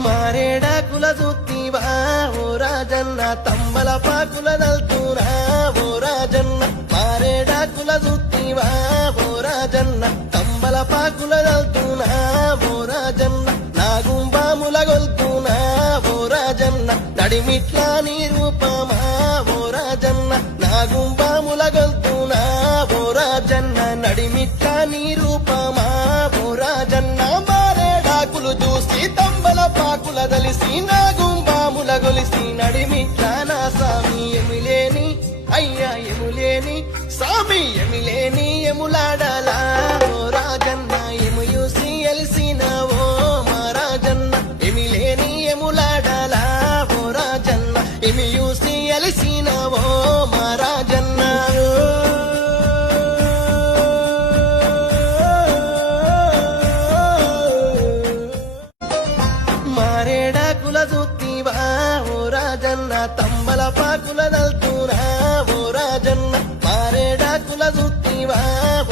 మారేడాకుల జుత్తివా ఓ రాజన్న తంబల పాకుల దల్తురా ఓ రాజన్న మారేడాకుల జుత్తివా ఓ రాజన్న తంబల పాకుల దల్తునా ఓ రాజన్న నాగుంబాముల గొల్తునా ఓ రాజన్న నడిమిట్లా నీ రూపమా ఓ రాజన్న నాగుంబాముల గొల్తునా ఓ రాజన్న నడిమిట్లా నీ రూపమా ఓ రాజన్న మారేడాకులు చూసి తంబల పాకుల దలిసి నాగుంబాముల గొలిసి నడిమిట్లా నా సామి ఎమిలేని అయ్యా ఎములేని సామి ఎమిలేని ఎములాడాలా ఓ రాజన్న ఎము చూసి ఎలిసినవో మా రాజన్న ఎమిలేని ఎములాడాలా ఓ రాజన్న ఎమి చూసి ఎలిసినవో మా రాజన్న మారేడాకుల జుత్తివా ఓ రాజన్న తంబల పాకుల దల్తురా ఓ రాజన్న మారేడాకుల జుత్తివా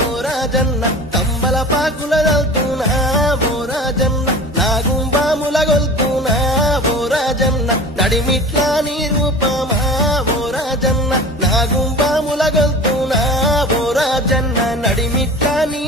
ఓ రాజన్న తంబల పాకుల దల్తునా ఓ రాజన్న నాగుంబాముల గొల్తునా ఓ రాజన్న నడిమిట్లా నీ రూపమా ఓ రాజన్న నాగుంబాముల గొల్తునా ఓ రాజన్న నడిమిట్లా నీ